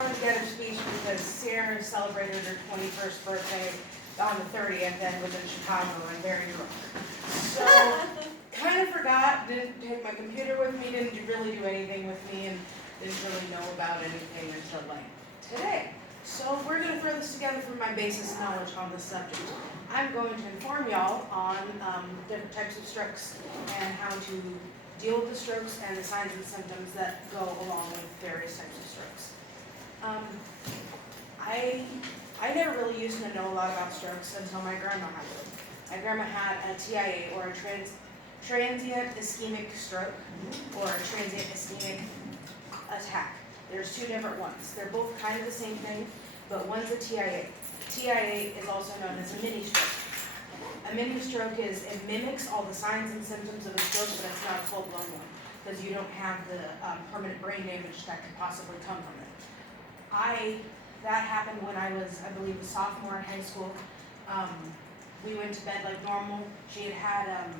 To get a speech because Sierra celebrated her 21st birthday on the 30th and was in Chicago and very drunk. So, kind of forgot, didn't take my computer with me, didn't really do anything with me, and didn't really know about anything until like today. So we're going to throw this together from my basis knowledge on this subject. I'm going to inform y'all on different types of strokes and how to deal with the strokes and the signs and symptoms that go along with various types of strokes. I never really used to know a lot about strokes until my grandma had one. My grandma had a TIA, or a transient ischemic stroke, or a transient ischemic attack. There's two different ones. They're both kind of the same thing, but one's a TIA. TIA is also known as a mini stroke. A mini stroke it mimics all the signs and symptoms of a stroke, but it's not a full-blown one, because you don't have the permanent brain damage that could possibly come from it. That happened when I was, I believe, a sophomore in high school. We went to bed like normal. She had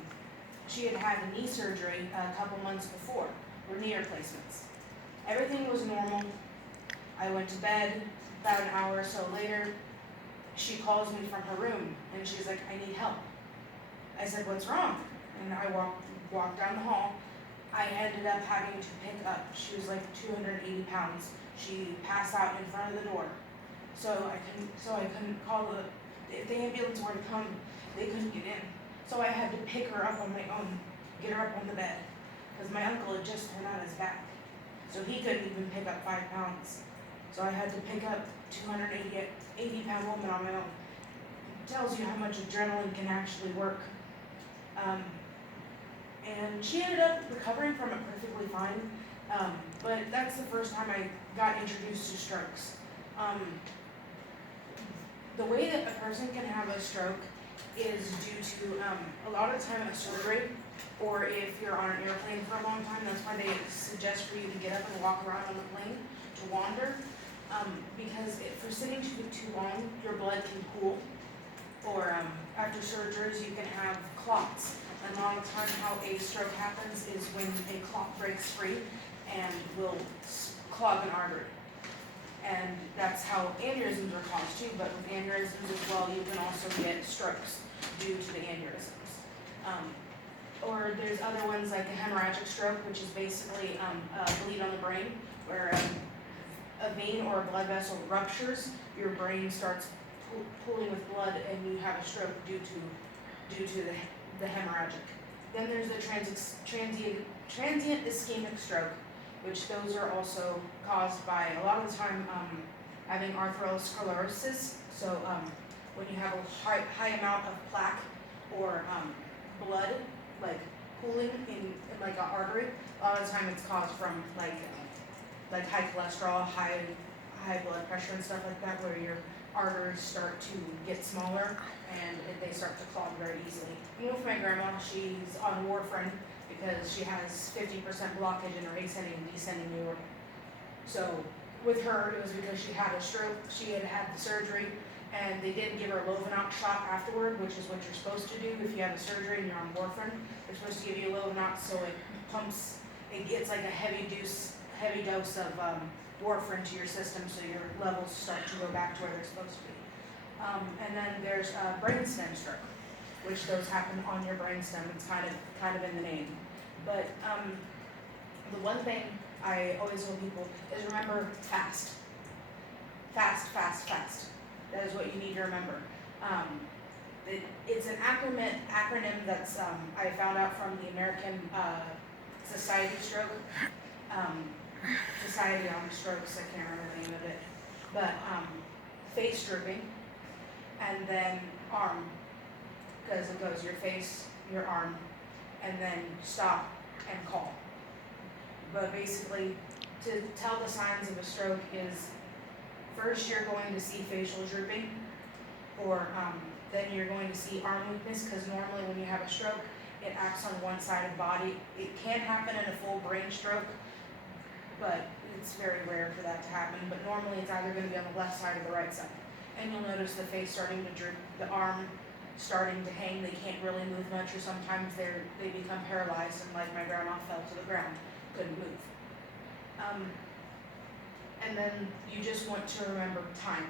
had knee surgery a couple months before, or knee replacements. Everything was normal. I went to bed. About an hour or so later, she calls me from her room, and she's like, "I need help." I said, "What's wrong?" And I walked down the hall. I ended up having to pick up. She was like 280 pounds. She passed out in front of the door, so I couldn't call if the ambulance were to come, they couldn't get in. So I had to pick her up on my own, get her up on the bed, because my uncle had just turned out his back, so he couldn't even pick up 5 pounds. So I had to pick up 80-pound woman on my own. It tells you how much adrenaline can actually work. And she ended up recovering from it perfectly fine. But that's the first time I got introduced to strokes. The way that a person can have a stroke is due to a lot of the time a surgery, or if you're on an airplane for a long time, that's why they suggest for you to get up and walk around on the plane to wander. Because for sitting too long, your blood can pool, or after surgeries you can have clots. And a lot of the time how a stroke happens is when a clot breaks free and will clog an artery. And that's how aneurysms are caused too, but with aneurysms as well, you can also get strokes due to the aneurysms. Or there's other ones like a hemorrhagic stroke, which is basically a bleed on the brain, where a vein or a blood vessel ruptures, your brain starts pooling with blood, and you have a stroke due to the hemorrhagic. Then there's the transient ischemic stroke, which those are also caused by a lot of the time having atherosclerosis. So when you have a high amount of plaque or blood like pooling in like an artery, a lot of the time it's caused from like high cholesterol, high blood pressure and stuff like that, where your arteries start to get smaller and they start to clog very easily. You know, for my grandma, she's on warfarin because she has 50% blockage in her ascending and descending aorta. So with her, it was because she had a stroke, she had had the surgery, and they didn't give her a Lovenox shot afterward, which is what you're supposed to do if you have a surgery and you're on warfarin. They're supposed to give you a Lovenox so it pumps, it gets like a heavy dose of warfarin to your system, so your levels start to go back to where they're supposed to be. And then there's brainstem stroke, which those happen on your brainstem. It's kind of in the name. But the one thing I always tell people is remember fast. Fast, fast, fast. That is what you need to remember. It's an acronym that's I found out from the American Society Stroke. Society on Strokes, I can't remember the name of it. But face drooping, and then arm, because it goes your face, your arm, and then stop and call. But basically, to tell the signs of a stroke is, first you're going to see facial drooping, or then you're going to see arm weakness, because normally when you have a stroke, it acts on one side of the body. It can happen in a full brain stroke, but it's very rare for that to happen. But normally it's either going to be on the left side or the right side. And you'll notice the face starting to droop, the arm starting to hang. They can't really move much, or sometimes they become paralyzed, and like my grandma fell to the ground, couldn't move. And then you just want to remember time.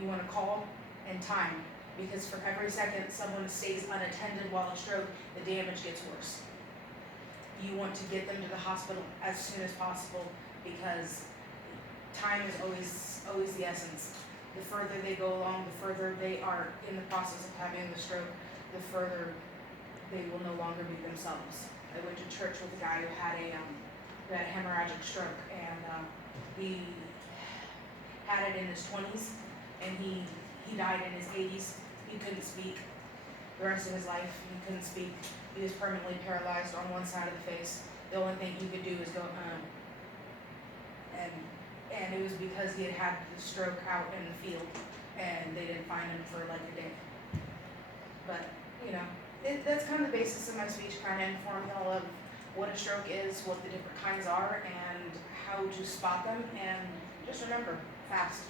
You want to call and time, because for every second someone stays unattended while a stroke, the damage gets worse. You want to get them to the hospital as soon as possible, because time is always the essence. The further they go along, the further they are in the process of having the stroke, the further they will no longer be themselves. I went to church with a guy who had a hemorrhagic stroke, and he had it in his 20s, and he died in his 80s. He couldn't speak the rest of his life. He couldn't speak. He was permanently paralyzed on one side of the face. The only thing he could do was go, and it was because he had had the stroke out in the field, and they didn't find him for like a day. But, you know, that's kind of the basis of my speech, kind of inform y'all of what a stroke is, what the different kinds are, and how to spot them, and just remember, fast.